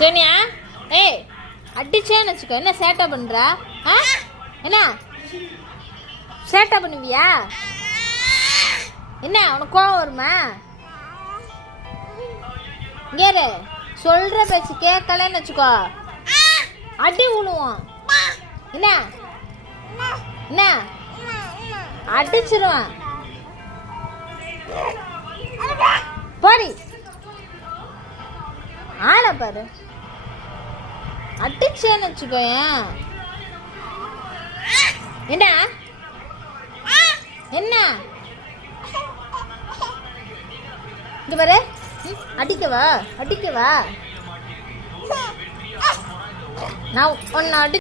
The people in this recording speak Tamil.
சோனியா, ஏய் அடிச்சேன்னு வச்சுக்கோ. என்ன சேட்டை பண்றா? என்ன சேட்டை பண்ணுவியா? என்ன உனக்கு கோவம் வருமா? இங்கே சொல்ற பேச்சு கேட்கலன்னு வச்சுக்கோ, அடி விழுவோம். என்ன என்ன அடிச்சிருவான். போடி ஆள பாரு. அடிச்சேன்னு வச்சுக்கோ. என்ன என்ன இங்க பாரு. அடிக்கவா அடிக்கவா? நான் உன்னை